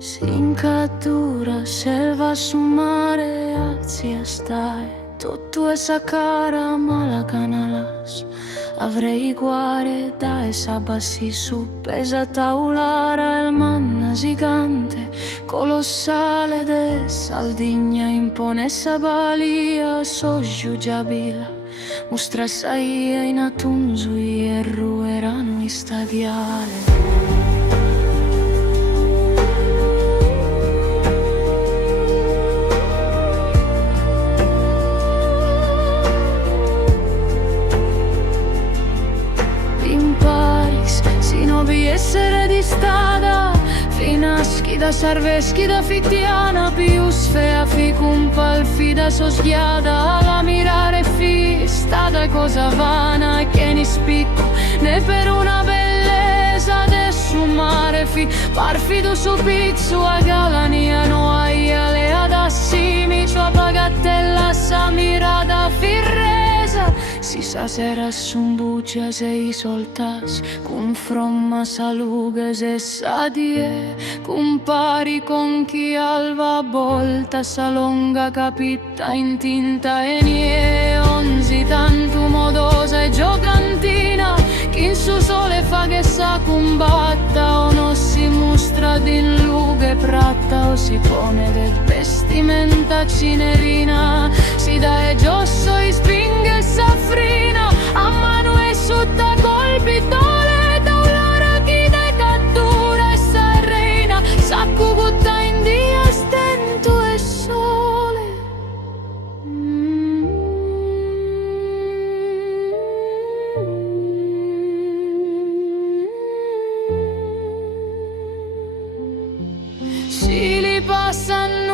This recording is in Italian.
Sin cattura, selva su mare, Azia stai. Tutto esa cara mala canalas. Avrei guare da esa basi su pesa taulara el manna gigante colossale de Saldigna impone esa balia soggiu giabila mustra saia in atunzu e ruerano istadiale. Essere di strada, finaschi da sarveschi da fittiana, più sfea fi cumpal fi da sosghiada, la mirare fi stada cosa vana che ni spicco, né per una bellezza de su mare fi, parfido su pizzo a galania no aia le adassimi, ciò pagattella sa mirada firresa. Si sa sera sun bucias e soltas, cum fromma salugues e sadie, cum pari con chi alva volta sa longa capitta in tinta e nie, onzi tanto modosa e giocantina, chi in su sole fa che sa combatta, o non si mostra din lughe pratta, o si pone de vestimenta cinerina, si dà e giosso e spinge e saffrina, a mano e sutta colpitole, taulara chi dai cattura e sa reina, sa cugutta in dia stento e sole. Si li passano